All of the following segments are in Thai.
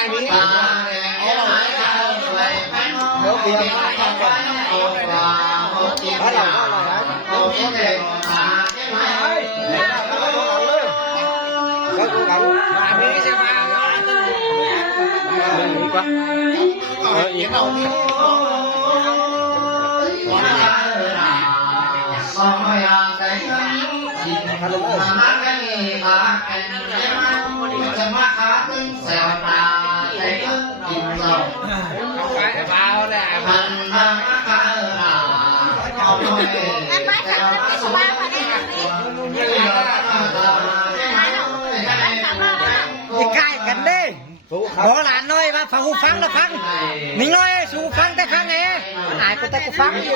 ใกล้กันดิโบราณน้อยมาฟังหูฟังแล้วฟังมีน้อยสูฟังแต่ข้างไงหายไปแต่กูฟังอยู่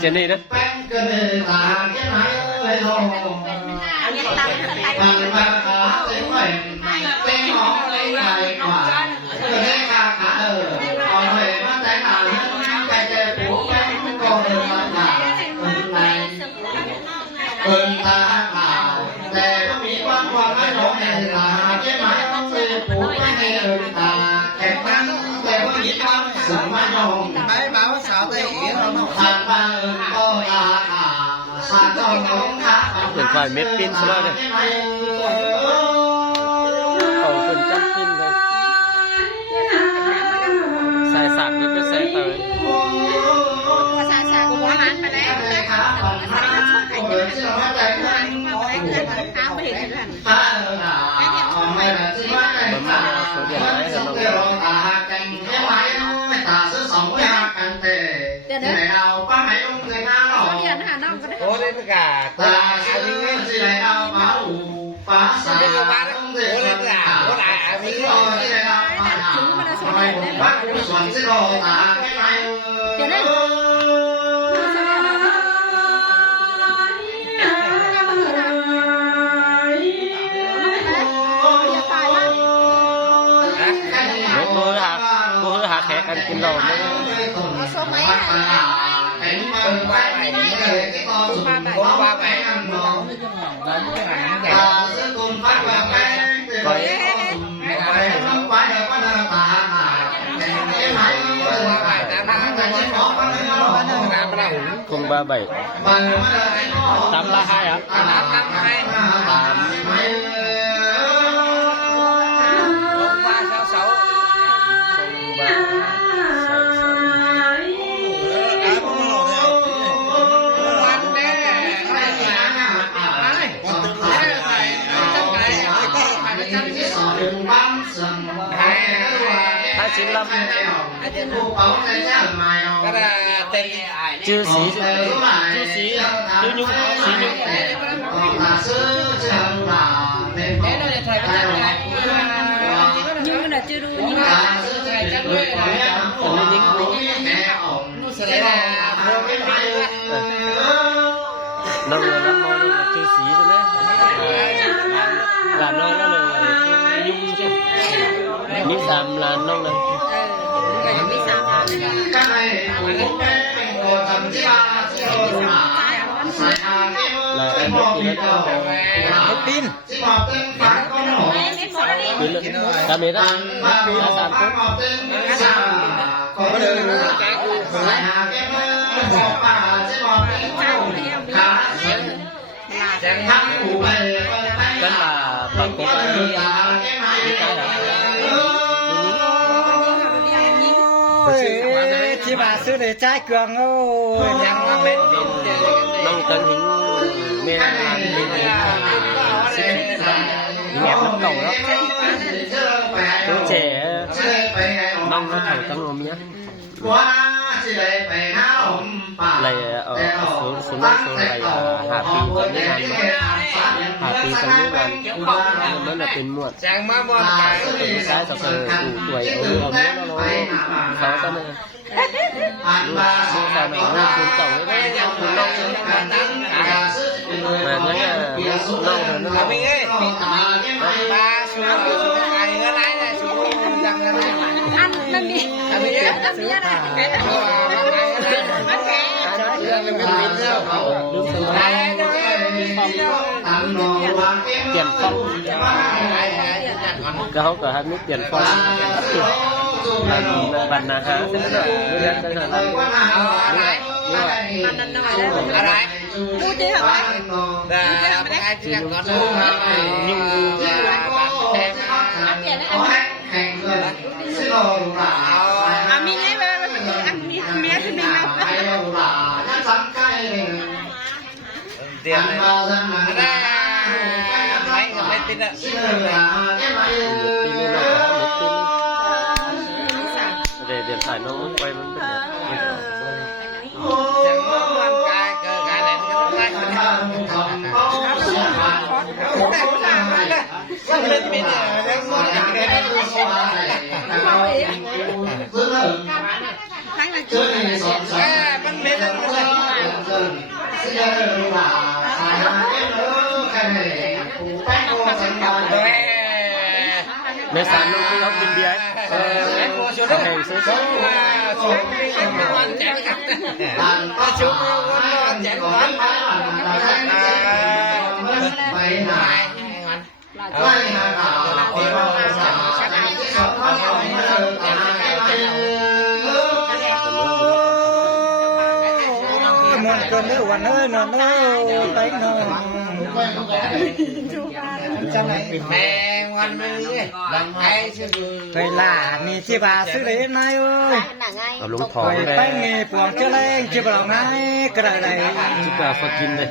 เจนนี่นะเป็นไฟเม็ดปิ้นซะแล้วเนี่ยเอาคนจับปิ้นเลยใส่สักแล้วก็ใส่เตยโอ้ยประกาศตาอันนี้สิไหนเอามาหูฟ้าสายเอามาโอ้ยประกาศโอ้ยอันนี้สิไหนเอามาทำไมผมว่าส่วนที่เราตาไม่ไปเดี๋ยวนะโอ้ยหาแขกกันกินเราไม่ได้ba bảy cái con có ba bảy cùng phát ba bảy không phải là con cùng ba bảy tám là hai hả hai chín lăm cái là tên chữ sĩ chữ nhung sĩ nhung nhưng là chưa đu nhưng nông là năm mô là chữ sĩ rồi đấy là nơi nó là nhung chứ miếng xàm là nông này cái này là em biết gì đó tin ta biết đó là cái là bằng cục chị bà xưa để trái cường ô nông tân hình men nghẹt lắm cầu đó chú trẻ mong nó thằng tâm hồn nhé này ở số này Hà Phi tận nước Hàn Hà Phi tận nước Hàn mới là tiền muộn trái sọc đủ tuổi ở nước nó sáu tân này sao này nó cuốn tổng đấy cuốn nông mà nó là nông rồi nó สูไก่อะไรนะสูยังอะไรอันมันมีอันนี้อะไรมันแก่เรื่องมันเป็นเรื่องเปลี่ยนฟองเขาก็ให้ไม่เปลี่ยนฟองบรรณาหาใช่ไหมเรื่องใช่ไหมอะไรดูจีเหรอไหมไม่ได้เชื่อก่อนนิ่งดูเปลี่ยนอะไรมีไงเวลามันมีเมียที่มีเราเดี๋ยวได้ไม่ก็ไม่ติดอะเดี๋ยวถ่ายน้องไปมันเป็นจังหวะมันกายเกิดการอะไรก็ต้องไล่มันก็เล่นไม่ได้เล่นไม่ได้มันไม่ได้ในสารน้องเขากินเบียร์แข่งซื้อชุบวันแจกกันชุบวันแจกกันไปไหนมันก็เนื้อวันเนื้อนอนเนื้อไปนอนจังไหนแมงวันมือไอ้ชื่อเคยล่ามีที่บาซื้อเลยนายเอ้ยเอาลงท้องเลยไปเงี้ยปวงเจ้าเล่งที่บ่าวไงกระไรที่กาฝกินเลย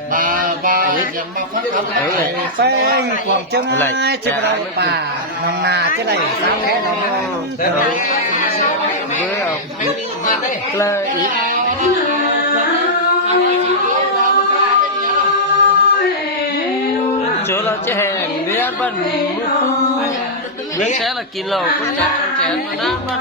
แป้งปวงเจ้าไงที่บ่าวป่าน้องนาที่ไรสาวแท้น้องเลยอีกchỗ là chế hàng vé bên miếng xé là kín lầu cũng chắc con trẻ mà nó bên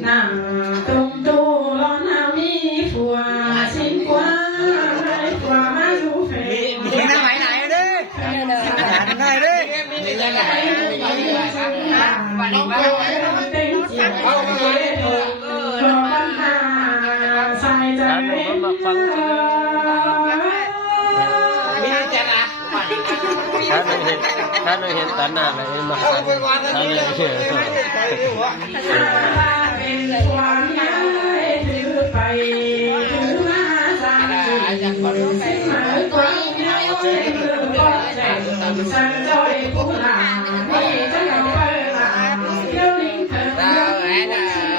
nằm tung tu lo nào mi phùa xin quá má du phê mình đang máy này đi này đi mà phânถ้าเราเห็นตาหน้าเลยมาถ้าเราเห็นความย้ายถือไปถือมาสร้างจุดสิ้นหมายความย้ายถือก็แจ้งสั่งจอยผู้หลาที่จะเอาไปหลาเดี๋ยวนี้เธอ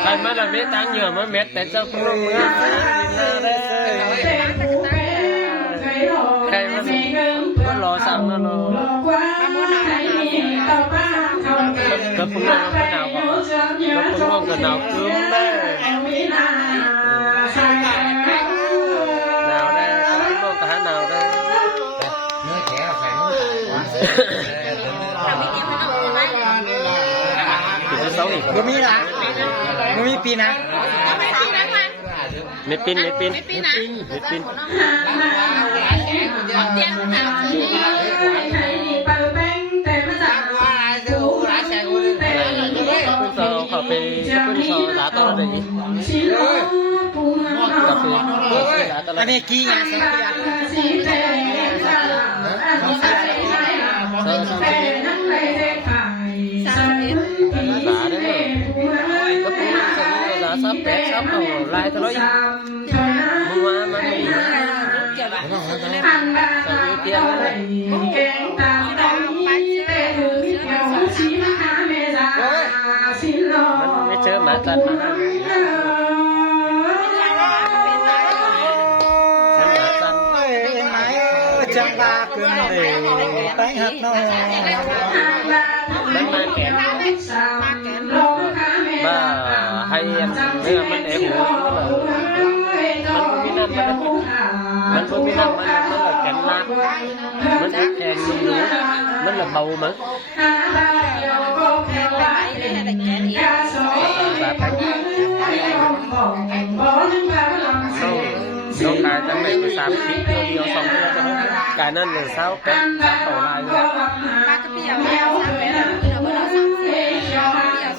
ใครมาแบบนี้ตั้งเหยื่อมาเม็ดแต่เจ้าพวกเมื่อหน้าเลยใครมันรอสั่งแล้วรอก็พุ่งลงก็หนาวก็พุ่งลงก็หนาวคืมเลยหนาวได้ก็พุ่งลงก็หาหนาวได้เนื้อแข็งใส่จะเศร้าอีกก็มีละก็มีปีนะไม่ปิ้นเขาไปขึ้นซอหลาตลอดเลยอันนี้กี่อย่างเสียซับแปดซับเอาลายตลอดมึงว่ามันมีเตียงเลยมันไม่เจอหมาจันมาจังบาขึ้นเลยไปหักน้องมันมาแก่บ้าให้เนื้อมันเอ๋หูมันมีน้ำมันมีน้ำมันแข็งมากมันแข็งมันละเบามั้ง น้องขายตั้งแต่30ตัวเดียว2ตัวก็การนั่นเลยเศร้าเป็นต่อลายเลย ปลากระเปียว3 เมตรเราเมื่อเรา30เปียว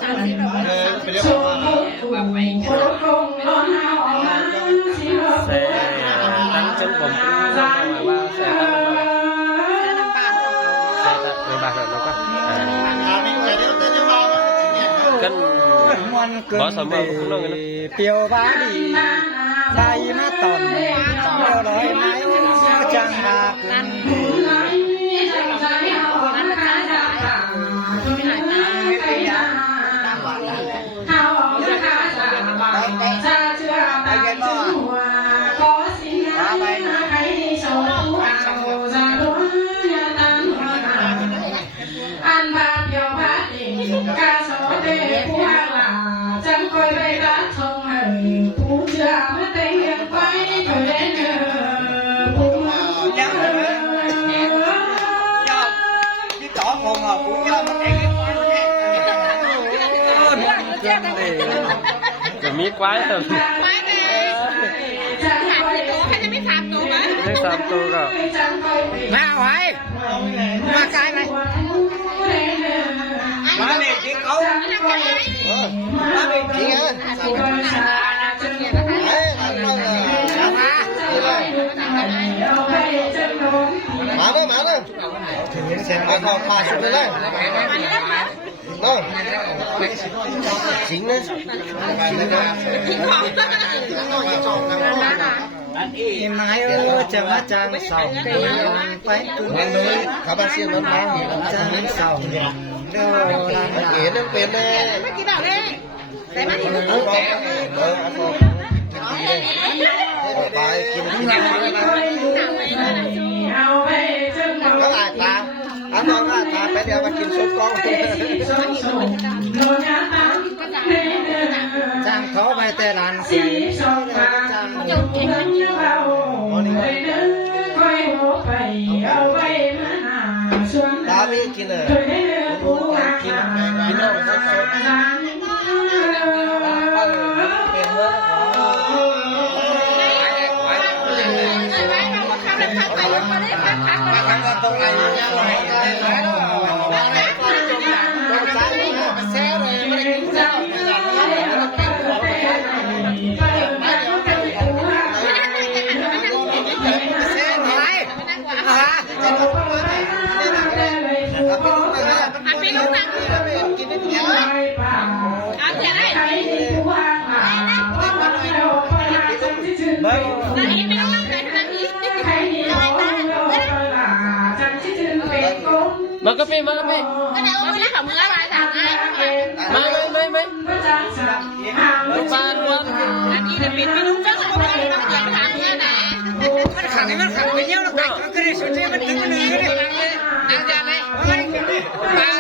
30เราเเมื่อแซ่ตั้งจนผมเป็นรู้มาว่าแซ่ตั้งมาแซ่ตั้งในบาทแล้วก็กันบอสมบูรณ์คุณน้องกัน เปียวบ้าดีไทยมาตอนเดียวร้อยไม้จังหาคุณ จะมีควายแต่ ไม่แน่3 ตัวใครจะไม่3 ตัวไหม ไม่3ตัวก็ มาไว้มาไกลไหมมาเนี่ยจริงเขามาเนี่ยจริงอ่ะมาเลยเอาเข้าขาสุดเลยน้องจริงนะอิ่มไหนจะมาจังเสาไปตุ้งนี้ข้าบ้านเสียงนั้นมาจังเสาเดี๋ยวเห็นนั่งเป็นเลย ไม่กี่ดอกเลยแต่ไม่กี่ดอก ไปกินที่ไหนก็หลายตาอันนั้นก็ตาไปเดี๋ยวมากินซุปกองจังเขาไปแต่ร้านสีจังตาไม่กินเลยกินเอาสดตรงไหนยังไงต้องใช้แซ่เลยไม่ได้กินข้าวแซ่ไหนปีลูกหนักกินได้เดียวเอาเสียได้เบิ้งนี่เป็นลูกหนักเลยทันทีมากระปีมากระปี ก็เดี๋ยวเอาไปเล่นของมืออะไรต่างๆไม่ปานวัน อันนี้จะปิดไม่รู้จักเลยไม่ได้ต้องเกี่ยวกับเงี้ยนะมันขังไปเยอะแล้วกันก็ได้สุดที่มันถึงมันเลยนั่งจานเลย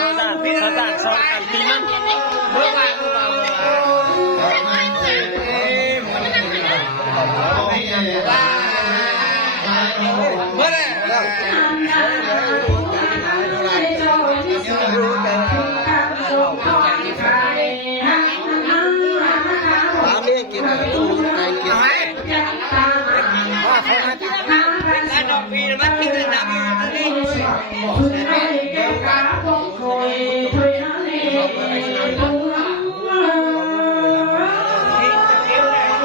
สองด้านปีนั้นเมื่อวานเมื่อไรตามนี้กินดูไก่กินไหมว่าเขามากินแล้วดอกปีมันกินเลยนะนี่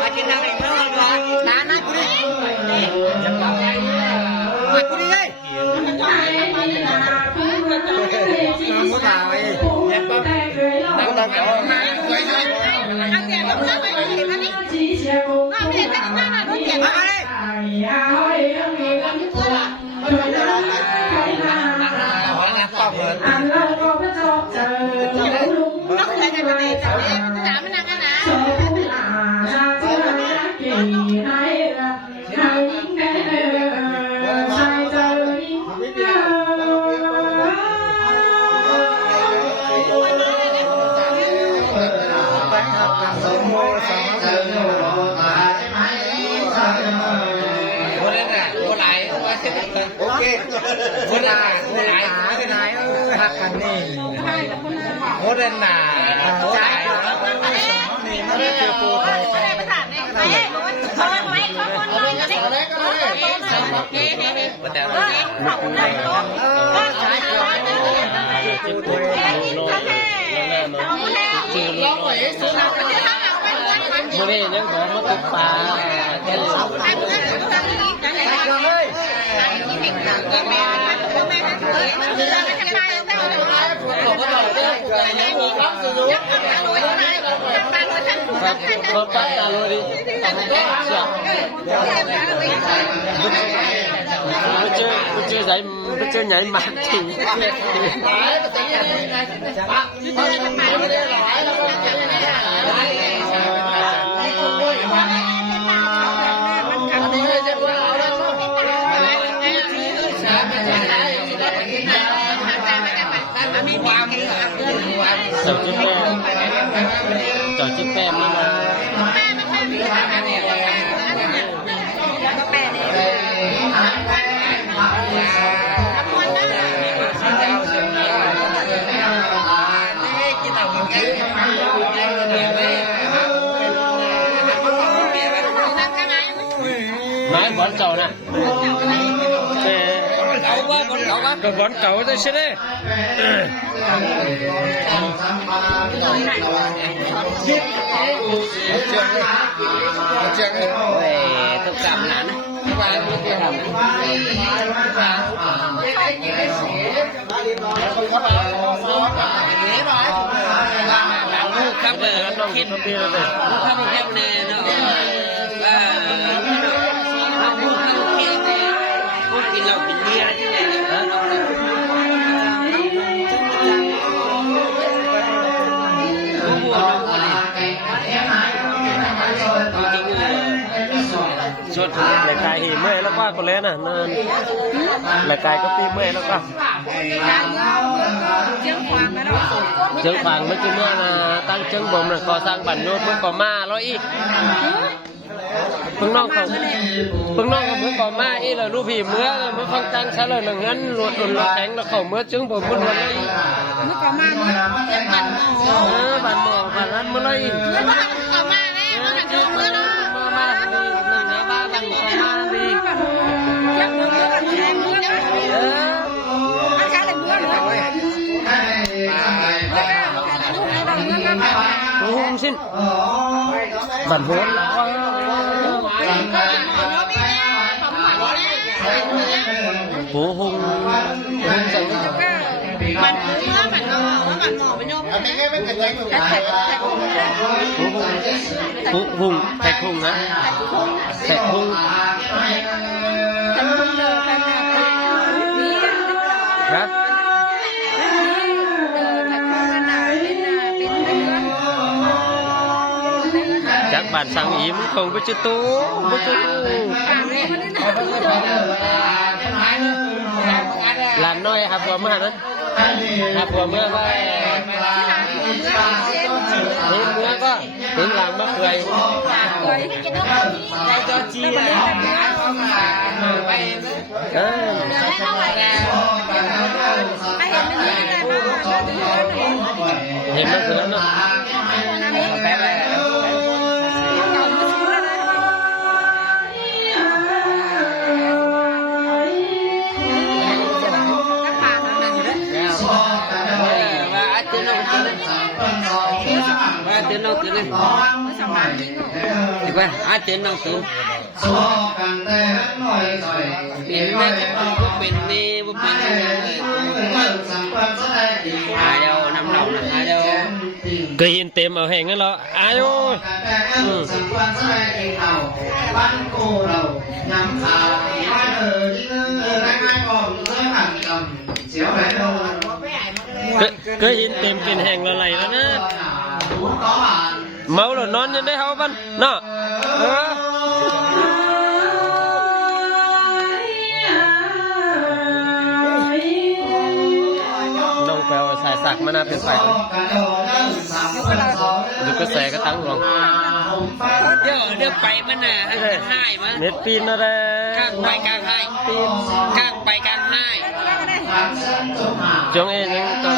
มากินน้ำอีกแล้วเหรอน้ำนะกูดิมากูดิเลยมึงตายยังปั๊บนั่งก่อนมาสวยๆเอาเสียงลงแล้วไปเห็นมันนี่เอาเสียงไปข้างหน้ารถเสียงมาเลยต้องเคยกันมาเลยแต่เนี่ยถามมันนั่งกันนะโอเคโคตรนายหักกันนี่โคตรนาจ่ายนี่มันเจอปูไทยไป ประสานเนี่ยไปเขาคน เขาได้ก็ใช้ตัว จิ้มตัวโลโลเอาแน่มาชื่อโลโลมื่อนี้ยังขอมาตกปลาแค่เสาครับปลาตาโลดิไม่เจอใส่ไม่เจอใหญ่มากจริงเจ้าจิ๊บแป้มาไม้บอลเก่านะก็บอลเก่าจะใช่ไหมต้องกลับนั้นครับเลยคิดมาปีแล้วเลยถ้าผมแค่เนี่ยเนาะกินเหล้ากินเบียร์ที่ไหนชดรายกายหีเมื่อยแล้วก็คนเล่นน่ะนั่นรายกายก็ตีเมื่อยแล้วก็เชียงขวางไม่กี่เมื่อมาตั้งเชียงบ่มน่ะก่อสร้างบ้านโยนเพื่อก่อมาแล้วอีกเพิ่งน้องเขาเมื่อก่อมาอีแล้วลูกพี่เมื่อฟังจังซะเลยหนึ่งงั้นรถแข็งแล้วเขาเมื่อเชียงบ่มมันเลยเมื่อก่อนมาเมื่อบ้านหมอบ้านนั้นเมื่อไรเมื่อก่อนมาแล้วเมื่อก่อนเมื่อมาดีหนึ่งนะบ้านบ้านหมอมาดียักษ์เมื่อกันแทงเมื่ออาจารย์เลยเมื่อเลยโอ้โหสิ้นบ้านโหนโอ้โหสั่งมันเมื่อมันหมอไปโยมไม่ให้ไม่เกิดใจอยู่หุ่งแขกหุ่งนะแขกหุ่งจำเป็นเลยกันนะจากบ้านสังอีมันคงไปจุดตู้หลานน้อยครับหัวมานะหัวเมื่อว่าเห็นเมื่อก็เห็นหลังมาเคยเห็นมาเสือเนาะtiền đâu tiền đi qua tiền đâu tiền tiền này bút pin đi bút pin ai đâu năm đồng là ai đâu cái hiện tiền ở hẹn đó ai ơi cái hiện tiền tiền hẹn là này đó nè máu là non như đấy hả bạn nọ nông phèo xài sạc mà naเป็นไฟดูก็แสก็ตั้งลงเดี๋ยวไปมันน่ะให้มั้ยเน็ตปีนอะไรข้างไปกลางให้ปีนข้างไปกลางให้จงเองก็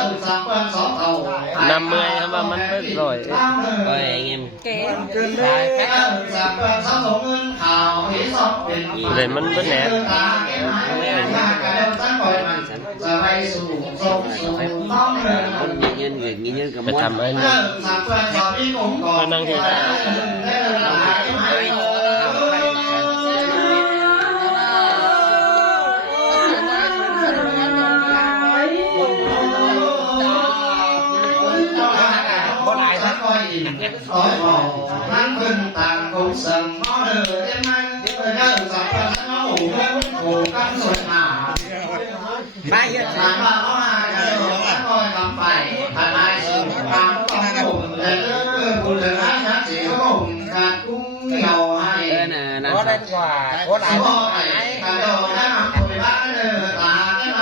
นำเมย์ทำมามันไม่ร่อยไปเงี้ยเก๋ เลยมันเป็นแหนไปทำอะไรมานั่งที่นั่งเป็นต่างคงสั่งมอเดอร์ยังไงเดินสับปะรดเอาโอ้กันสวยงามไปเยอะทางบ้านเขาหากันแล้วคอยทำไปทนายสิงห์ทางต้องผมแต่เรื่องบุญเรื่องนักเสียผมการกุ้งเหนียวให้ก็ได้กว่าก็ได้ก็ได้ก็ได้คุยบ้านเดินตาได้ไหม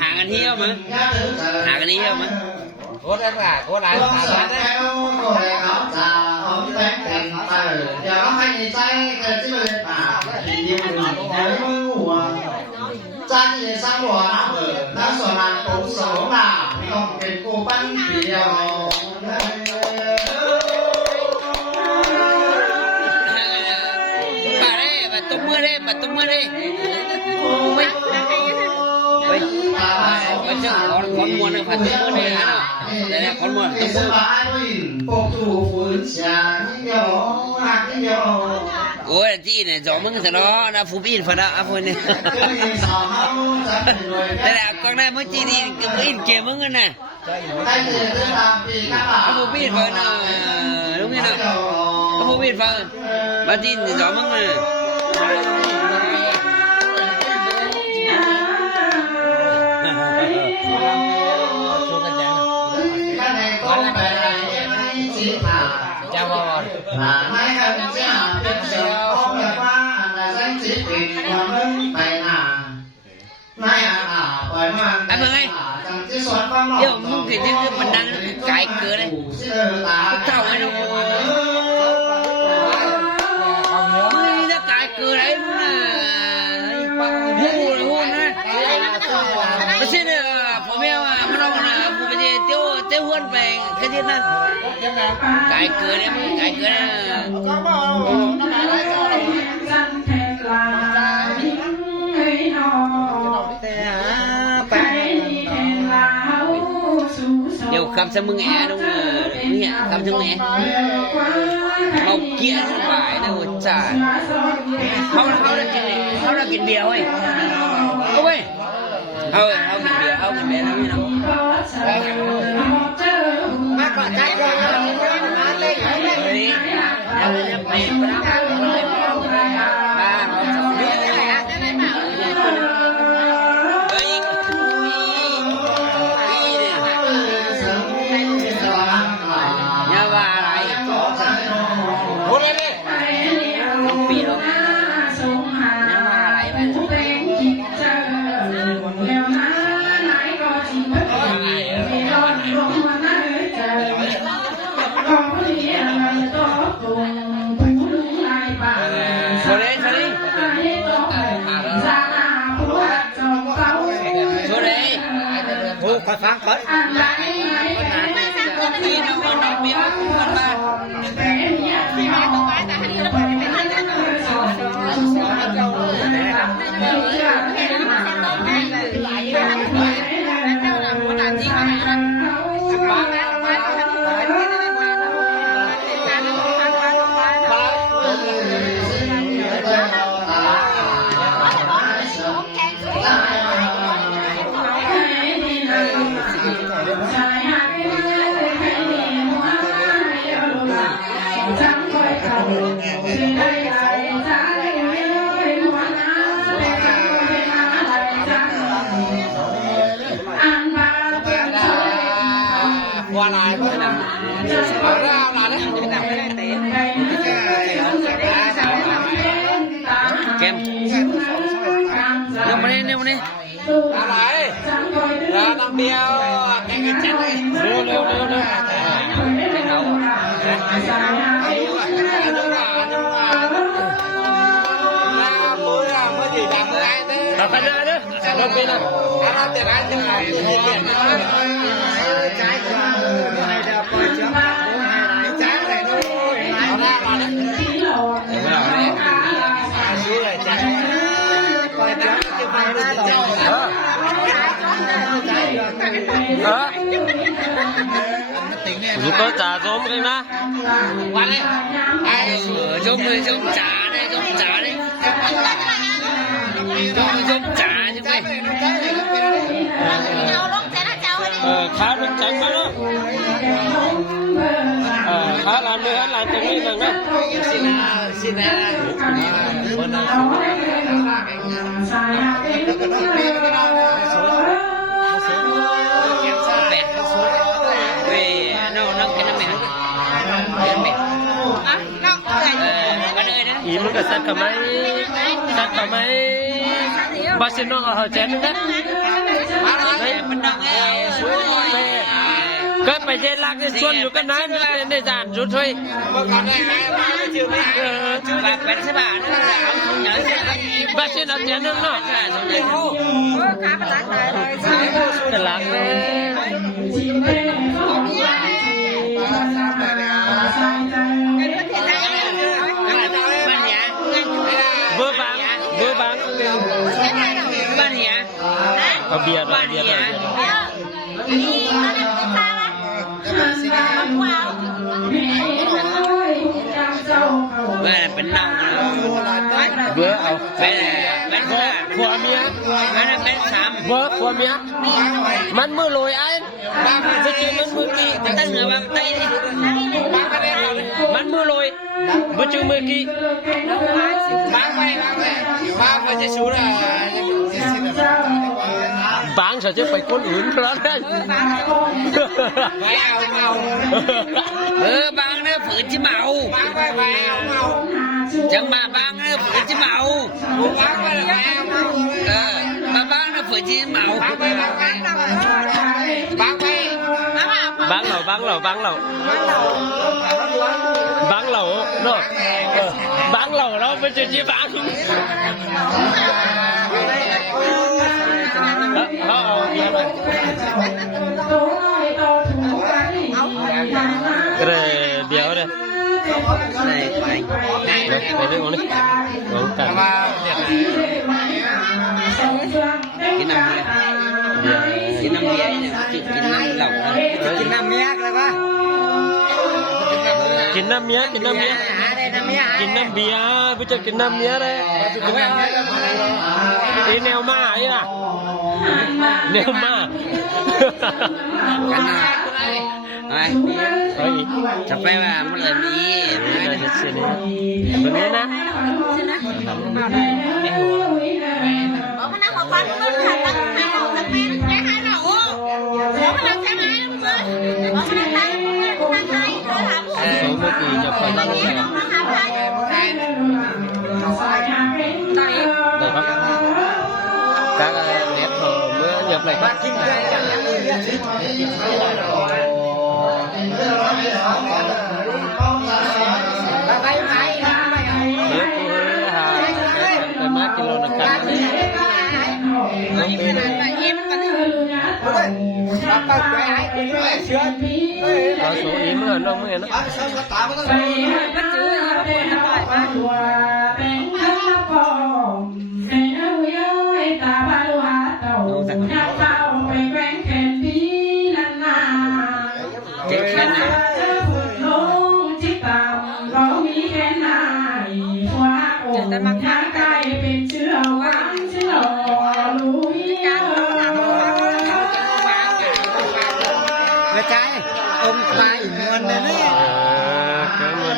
hàng anh hiếu mà hàng anh hiếu mà cố đánh là cố đánh là đánh đấy cố đánh áo trà áo đánh đèn tử giờ hay say cái chứ bên bà thì để mưa cha gì sang mùa áo đã sửa lại cũng sửa mà không cần cô bắn điều bà tung mưa đi con mua nó phải tung mưa này hả đây là con mua tung mưa ôi là chi này gió mưng đó là phú in phải đó phú này đây là con này mới chi đi mới in kia mưng nè phú in phải nó đúng như nào phú in phải bà tin thì gió mưng này chào bò mấy hình sẽ biết sự có được qua là danh chỉ quyền của mình phải là nay bởi mà anh Phương ơi yêu mong thì như mình đang cài cửa đây thầu ấy đâu ơi nó cài cửa đấy hôn á nó xin phụ mèo mà nó phụ cái gì tiêu huân về cái gì nè cài cửa đấy cài cửa điều khám xem mưng é đúng không khám xem mẹ màu kia không phải đâu chả không là kiện bia thôi không ơi không kiện bia lắm như nào má còn cái má lên đi phải phán khởi đi đâu mà biết con ba qua lại với nè ở ra là đấy cái nào cái tiền kem nêu đi ra lại ra năm bia cái chén này lưu cái đầu ra mưa เอาขนาดนี้ลงไปนะ แต่ร้านจะขายที่เปลี่ยนใช้ความให้เดี๋ยวปล่อยเชื้อมาใช้อะไรนู้นเอาหน้ามาเนี่ยไม่เอาเลยซื้อเลยจ้ะปล่อยเชื้อจะไปหน้าต่อลูกก็จ่าโจมกันนะ วันนี้ไอ้โจมเลยโจมจ๋าเลยโจมจ๋าเลยโจมจ๋าใช่ไหม ขาลงจังมาเนาะขาลานมือหันหลังตรงนี้หนึ่งนะ สินะวันนั้นแปดเว้ยน้องกินน้ำเหม็นน้ำเหม็นมาเลยนะ อีมันก็สัตว์กับไหมสัตว์กับไหมบาสิน้องเอาเจนนะ มาเลยมันดังไอ้ช่วยหน่อย ก็ไปเจนลักในชวนอยู่กันนะในจานชุดช่วย เมื่อก่อนได้ไงมาชื่อไม่ชื่อแบบเป็นใช่ป่ะนั่นแหละเอาถุงเหนียวเสร็จแล้ว บาสินเอาเจนนึงเนาะ ถุงเหนียว จะล้างเลย บ้านเนี้ย เบอร์บังบ้านเนี้ย เอาเบียร์เบียร์เป็นน่อง เบอร์เอา เป็นผัวเมีย เป็นสาม เบอร์ผัวเมียมันมือลอยไอ้จะกินมันมือกี่ ตั้งเหนือบางไตนี่ มันมือลอยมันจือมือกี่ บางไปจะชูนะ บางฉันจะไปคนอื่นเพราะนั่น ไม่เอาบางเนี่ยฝืนจะเมาบางไปเอาจังมาบางเนี่ยฝืนจะเมาบางไปมาบางเนี่ยฝืนจะเมาบางไปบังเหล่าเนาะบังเหล่าเราเป็นจุดที่บังเขาเอาเบียร์มาเดี๋ยวเลยไปเรื่องนี้ของกันกินน้ำเมียกินน้ำเหล่ากินน้ำเมียอะไรวะกินน้ำเมียกินน้ำเบียร์ไปจะกินน้ำเมียเลยอีแนวมาไอ้ล่ะแนวมาจะไปว่ามันเลยมีแบบนี้นะsố mấy kỳ nhập vào đó luôn này đây không các nếp thờ mới nhập này không má kilo được canh có số yếm rồi nó mới nó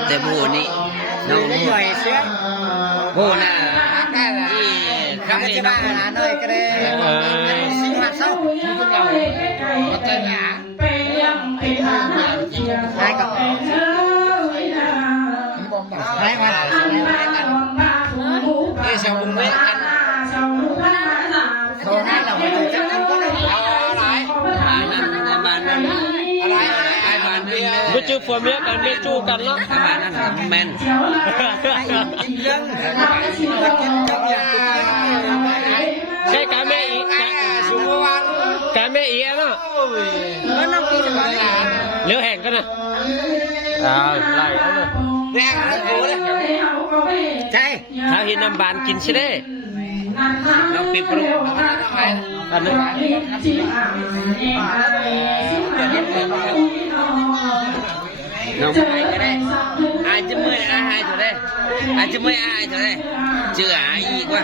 แต่บูนี่น้องบูน่ะที่ครั้งนี้น้องน้อยก็ได้สิ่งมาเศร้าแล้วก็หยาได้กับได้มาเสียงบุ้งเว้ยกันโซน่าเราไม่ต้องจับอะไรบ้านนั้นอะไรบ้านนี้ไม่จูผัวเมียกันไม่จูกันเนาะบ้านนั้นแมนจริงเรื่องกินจังอย่าง แรงนะโอ้ยใช่ ถ้าเห็นน้ำบานกินใช่ได้ เราปิดปลุก อันนี้ น้องไม่ก็ได้อาจจะมืออาหายเถอะได้อาจจะมืออาหายเถอะได้เจออาอีกว่า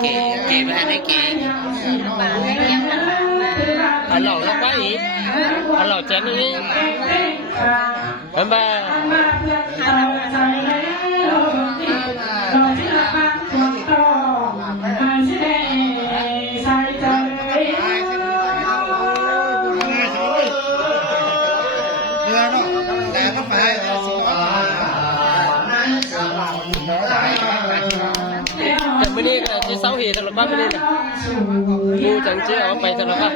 เก๋เก๋ไม่ทันได้เก๋ อันหลอกไปอีกอันหลอกเจนนี่บ๊ายบาย แต่ไม่นี่ก็ที่เสาเหตุสำหรับบ้านไม่นี่นะดูจังเจ้าไปสำหรับบ้าน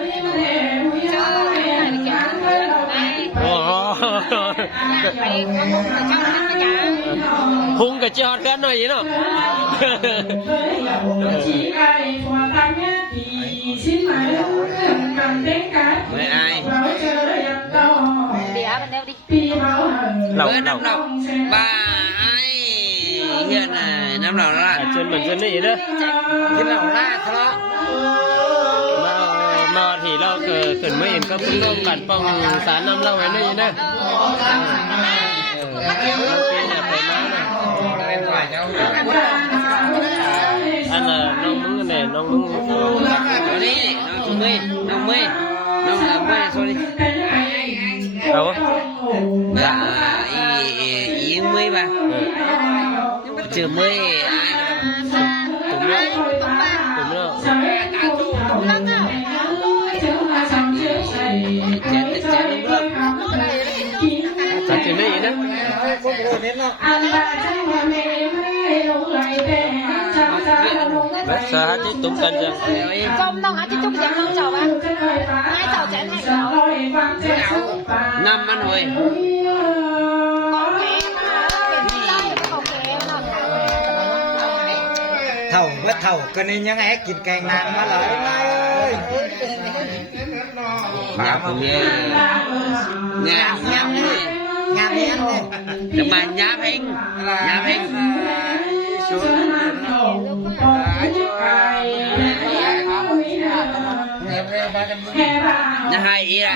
โอ้พุงกับเจ้าฮอดกันหน่อยเนาะไม่อาย เดี๋ยวมันเร็วดิ เรา น้ำเราบ้าไอ้เฮียน่ะน้ำเราละ จนเหมือนจนนี่เด้อ ที่เราละทะเลาะ มาที่เราเกิดไม่เห็นก็ร่วมกันป้องสารน้ำเราไว้นี่นะเราเป็นอย่าไปมานะอันน่ะน้องมึงเนี่ยน้องมึง นี่น้องมือน้องมือน้องมือ sorry เอา อีมือป่ะเจอมือตุ่มเนาะตุ่มเนาะ จัดถึงได้อีกนะสาธิตตุ้มกันจัง Công nông hả chứ chút dạng nông trầu á. Hai tàu chén hai tàu. Năm ăn rồi. Có kẻ có kẻ nó. Thầu với thầu cái này những ai kịp càng nặng mà lại Nhà của mình nhà nhám đi nhằm đi anh đi nhưng mà nhám anh nhà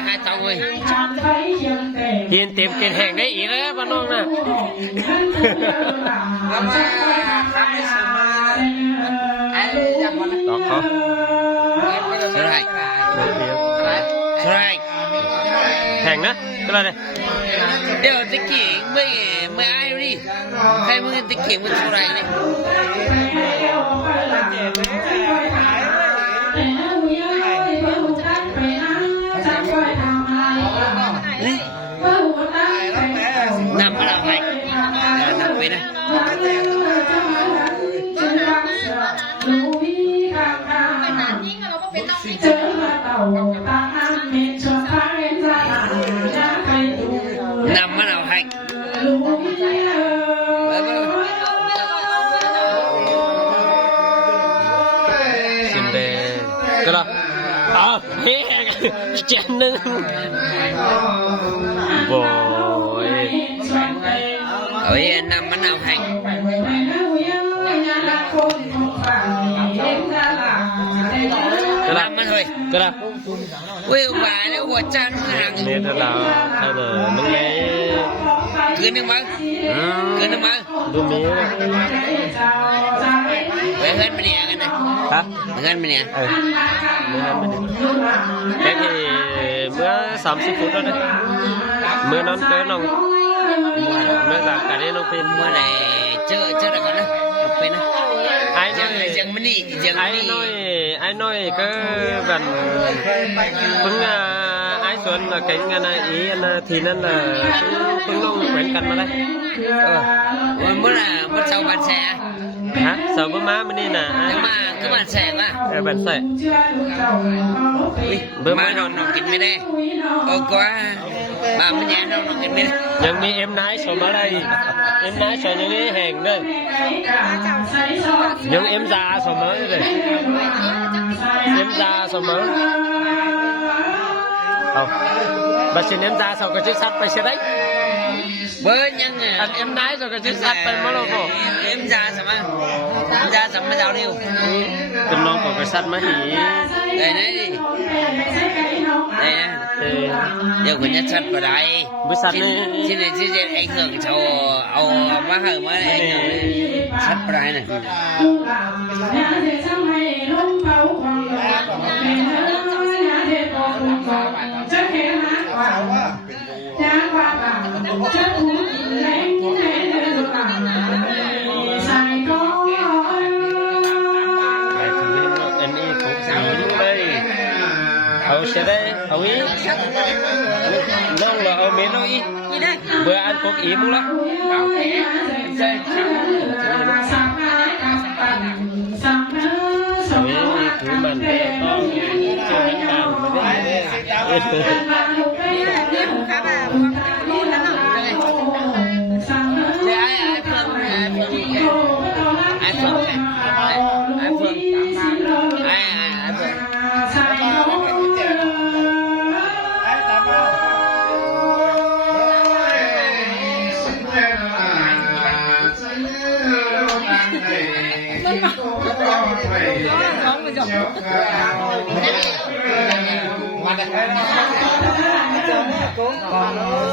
hai tàu rồi Hiền tìm kiện hàng đấy ý đó bà nông nè Đó khó Số này Hàng đó, cái này đây đều tích kỷ mới ai đi hay mới tích kỷ một số này này nằm ở đâu này nằm bên này nằm ở đâu hành Xin đề Cái đó hế chén nâng Bồi ôi nằm ở đâu hành nằm ở thôi Cái đó ui ông bà nó quạt chân hàng Nên là Hay là nâng lấy cứ nước mơ Đưa mía về hơn bên nè cái này Hả? hơn bên nè Mưa hơn bên này Cái thì mưa 30 phút đó đấy Mưa nón tới nông Mưa là cả đây nông pin mưa này chơi được con đó bên đó Ai nói dừng bên đi Ai nói cái gần Phương ai xuân là cánh này ý thì nên là Phương nông quen cần mà đây mất sau bàn xe Hả? Sao bữa má mới đi nè nhưng mà cứ bàn xe mà bàn xe bữa má nó kín bên đây ô quá mà mình nhẹ đâu nó cái bên ยังมีเอ็มไนท์สมอะไรเอ็มไนท์สมยังนี้แห่งเด้อยังเอ็มซาสมเลยเด้อเอ็มซาสมเอาบัดสิเอ็มซาสมก็จะซัดไปใช่ไหม với nhân อันเอ็มไนท์สมก็จะซัดไปมั้งลูก em ra sao mà em ra sao mà giao điêu เป็นน้องของกษัตริย์มหี đây đấy đi đây điều của nhất chất vào đây บริษัทนี้ trên này ảnh hưởng cho má hở mới này chất vào đây này ไปถึงนี่เอ็นอีของสีเลยเอาใช่ไหมเอาอีน้องเราเอาเมนูอีเบื่ออันกกอีมึงละเอาอีคือมันต้องเชื่อมันตามไม่ได้ นี่ผมครับแบบนี่นั่นหน่อยเลย để ai phương ai phương này ai phương ai phương Hãy subscribe cho kênh Ghiền Mì Gõ để không bỏ lỡ